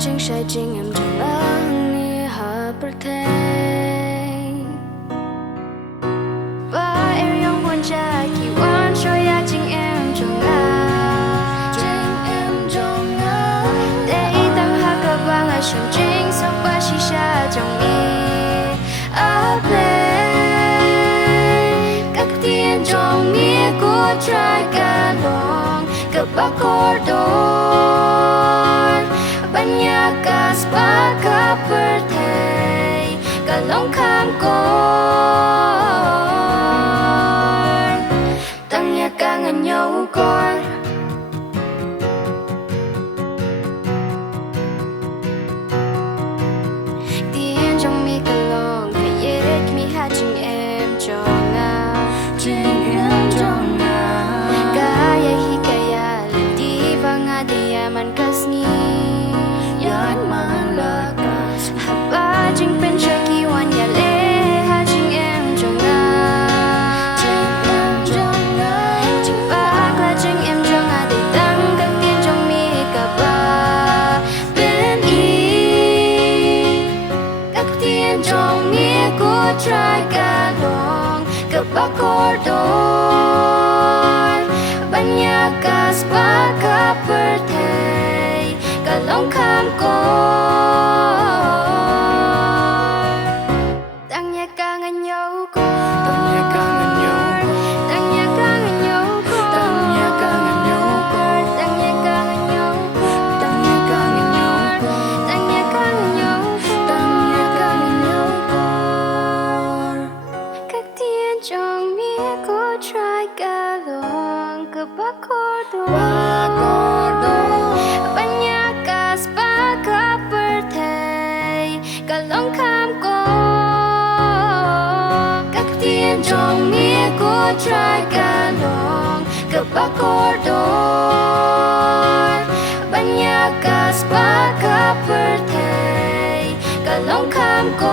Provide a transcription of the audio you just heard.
chính sai chính em chẳng lắng nghe hạ bật thế và em yang buồn cha kỳ quan cho ya chính em trong ngã để tăng hạ cả vang ai chẳng chính sắp ba chỉ xa trong mi áp lên các tiên trong nghĩa của trai cả lòng các bác có đôi banyak aspa ka perthei ka long kham con tăng nhà ca ngân nhau con tiên trong mi ka long phải yết mi hát chính em cho nga chính em cho nga kaya hi kaya di vanga dia man kasni haba chính bên trời kỳ hoàn nhà lễ ha chính em trong ngã chính bác là chính em trong ngã để tăng các tiên trong mi cả ba bên y các tiên trong nghĩa của trai cả lòng các bác có đôi banyak aspa ka perthei ka long kham con tăng nhà ca ngân nhau con tăng nhà ca ngân nhau con tăng nhà ca ngân nhau con tăng nhà ca ngân nhau con tăng nhà ca ngân nhau con tăng nhà ca ngân nhau con tăng nhà ca ngân nhau con tăng nhà ca ngân nhau con các tiên trong nghĩa của trai cả lòng các bác có đôi banyak aspa ka perthei ka long kham con các tiên trong nghĩa của trai cả lòng các bác có đôi banyak aspa ka perthei ka long kham con